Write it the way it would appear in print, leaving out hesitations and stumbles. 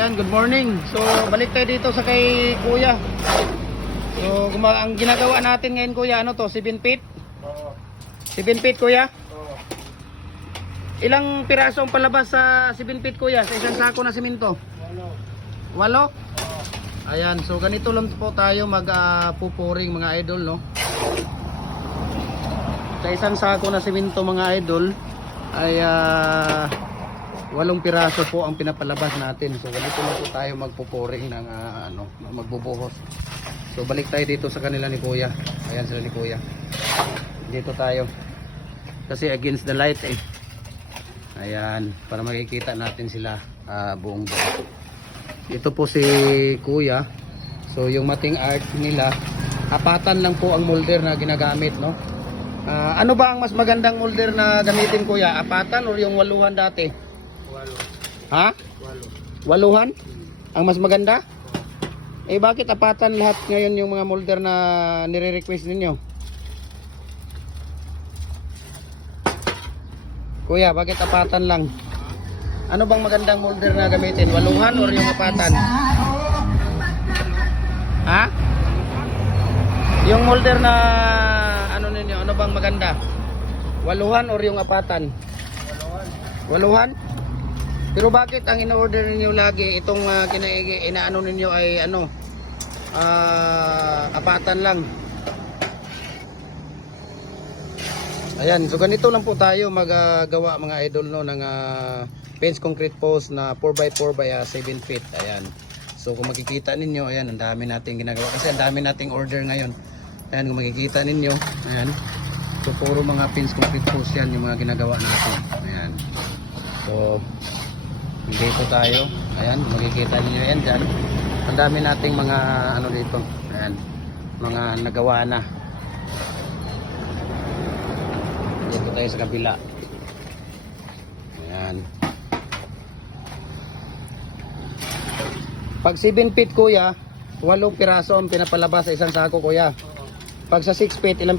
Ayan, good morning. So, balik tayo dito sa kay Kuya. So, ang ginagawa natin ngayon, Kuya, ano to? 7 feet? Oo. 7 feet, Kuya? Oo. Ilang piraso ang palabas sa 7 feet, Kuya? Sa isang sako na simento? 8. 8? Oo. Ayan, so ganito lang po tayo magpupuring mga idol, no? Sa isang sako na simento mga idol ay 8 piraso po ang pinapalabas natin. So ganito lang po tayo magpupuring ng magbubuhos. So balik tayo dito sa kanila ni Kuya. Ayan sila ni Kuya. Dito tayo. Kasi against the light eh. Ayan, para makikita natin sila buong buo. Ito po si Kuya. So yung mating art nila, apatan lang po ang molder na ginagamit, no? Ano ba ang mas magandang molder na gamitin, Kuya? Apatan o yung 8 dati? 8. Ha? 8. 8? Ang mas maganda? Eh bakit apatan lahat ngayon yung mga molder na nire-request ninyo? Kuya, bakit apatan lang? Ano bang magandang molder na gamitin? 8 or yung apatan? Ha? Yung molder na ano ninyo, ano bang maganda? 8 or yung apatan? 8? Pero bakit ang in-order ninyo lagi itong inaano ninyo ay apatan lang? Ayan, so ganito lang po tayo maggawa mga idol, no, ng fence concrete post na 4x4 by 7 feet. Ayan. So kung makikita ninyo, ayan, ang dami nating ginagawa kasi ang dami nating order ngayon. Ayan, kung makikita ninyo, ayan. So puro mga fence concrete post yan yung mga ginagawa natin. Ayan. So dito tayo. Ayan, kung makikita ninyo yan dyan. Ang dami nating mga dito. Ayan. Mga nagawa na. Dito tayo sa kabila. Ayan. Pag 7 feet, Kuya, 8 piraso ang pinapalabas sa isang sako, Kuya. Pag sa 6 feet, ilang piraso?